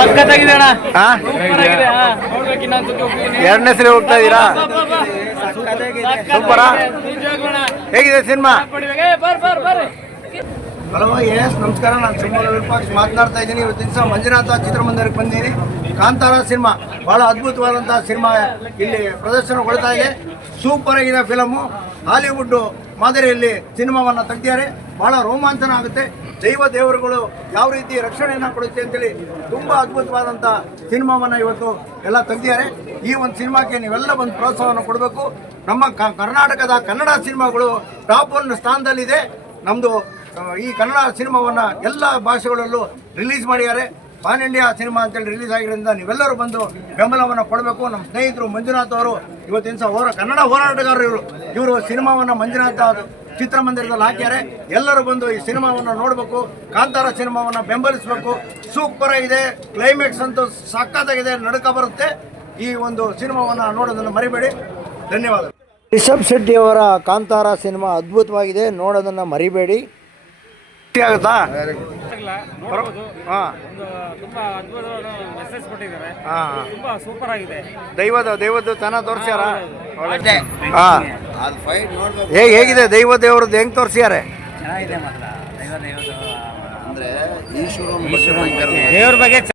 ಸಖತ್ತಾಗಿದೆ ಅಣ್ಣ. ಹಾ ಸೂಪರ್ ಆಗಿದೆ. ನೋಡ್ಬೇಕು ಇನ್ನೊಂದ್ಸತಿ ಹೋಗ್ತೀನಿ. ಎರಡನೇ ಸಲ ಹೋಗ್ತಾ ಇದ್ದೀರಾ? ಸೂಪರಾ? ನಿಜವಾಗ್ಲೂ ಅಣ್ಣ. ಹೇಗಿದೆ ಸಿನಿಮಾ? ಬರ್ರಿ. ಹಲೋ ಎಸ್ ನಮಸ್ಕಾರ. ನಾನು ಸಿಂಹಲ ವಿರೂಪಾಕ್ಷ ಮಾತನಾಡ್ತಾ ಇದ್ದೀನಿ. ಇವತ್ತು ದಿವಸ ಮಂಜುನಾಥ ಚಿತ್ರಮಂದಿರಕ್ಕೆ ಬಂದಿದ್ದೀನಿ. ಕಾಂತಾರ ಸಿನಿಮಾ ಭಾಳ ಅದ್ಭುತವಾದಂಥ ಸಿನಿಮಾ ಇಲ್ಲಿ ಪ್ರದರ್ಶನಗೊಳ್ತಾ ಇದೆ. ಸೂಪರ್ ಆಗಿದೆ ಫಿಲಮು. ಹಾಲಿವುಡ್ ಮಾದರಿಯಲ್ಲಿ ಸಿನಿಮಾವನ್ನು ತೆಗ್ದಿದ್ದಾರೆ. ಭಾಳ ರೋಮಾಂಚನ ಆಗುತ್ತೆ. ದೈವ ದೇವರುಗಳು ಯಾವ ರೀತಿ ರಕ್ಷಣೆಯನ್ನು ಕೊಡುತ್ತೆ ಅಂತೇಳಿ ತುಂಬ ಅದ್ಭುತವಾದಂಥ ಸಿನಿಮಾವನ್ನು ಇವತ್ತು ಎಲ್ಲ ತೆಗ್ದಿದ್ದಾರೆ. ಈ ಒಂದು ಸಿನಿಮಾಕ್ಕೆ ನೀವೆಲ್ಲ ಒಂದು ಪ್ರೋತ್ಸಾಹವನ್ನು ಕೊಡಬೇಕು. ನಮ್ಮ ಕರ್ನಾಟಕದ ಕನ್ನಡ ಸಿನಿಮಾಗಳು ಟಾಪ್ 1 ಸ್ಥಾನದಲ್ಲಿದೆ. ನಮ್ಮದು ಈ ಕನ್ನಡ ಸಿನಿಮಾವನ್ನು ಎಲ್ಲ ಭಾಷೆಗಳಲ್ಲೂ ರಿಲೀಸ್ ಮಾಡಿದ್ದಾರೆ. ಪಾನ್ ಇಂಡಿಯಾ ಸಿನಿಮಾ ಅಂತೇಳಿ ರಿಲೀಸ್ ಆಗಿರೋದ್ರಿಂದ ನೀವೆಲ್ಲರೂ ಬಂದು ಬೆಂಬಲವನ್ನು ಕೊಡಬೇಕು. ನಮ್ಮ ಸ್ನೇಹಿತರು ಮಂಜುನಾಥ್ ಅವರು ಇವತ್ತಿನ ದಿವಸ ಕನ್ನಡ ಹೋರಾಟಗಾರರು ಇವರು ಸಿನಿಮಾವನ್ನು ಮಂಜುನಾಥ ಚಿತ್ರಮಂದಿರದಲ್ಲಿ ಹಾಕ್ಯಾರೆ. ಎಲ್ಲರೂ ಬಂದು ಈ ಸಿನಿಮಾವನ್ನು ನೋಡಬೇಕು. ಕಾಂತಾರ ಸಿನಿಮಾವನ್ನು ಬೆಂಬಲಿಸಬೇಕು. ಸೂಪರ್ ಆಗಿದೆ. ಕ್ಲೈಮ್ಯಾಕ್ಸ್ ಅಂತೂ ಸಖತ್ತಾಗಿದೆ. ನಡುಕ ಬರುತ್ತೆ. ಈ ಒಂದು ಸಿನಿಮಾವನ್ನು ನೋಡೋದನ್ನು ಮರಿಬೇಡಿ. ಧನ್ಯವಾದ. ರಿಷಬ್ ಶೆಟ್ಟಿ ಅವರ ಕಾಂತಾರ ಸಿನಿಮಾ ಅದ್ಭುತವಾಗಿದೆ. ನೋಡೋದನ್ನು ಮರಿಬೇಡಿ. ಆಗುತ್ತಾ? ತುಂಬಾ ಅದ್ಭುತವಾದ ಮೆಸೇಜ್ ಕೊಟ್ಟಿದ್ದಾರೆ. ತುಂಬಾ ಸೂಪರ್ ಆಗಿದೆ. ದೈವದ್ದು ತನ ತೋರಿಸ್ಯಾರ. ಹೇಗಿದೆ ದೇವ್ರದ್ದು ಹೆಂಗ್ ತೋರಿಸ್ಯಾರೆ? ಚೆನ್ನಾಗಿದೆ ಮಾತ್ರ. ಅಂದ್ರೆ ಈಶ್ವರ ದೇವ್ರ ಬಗ್ಗೆ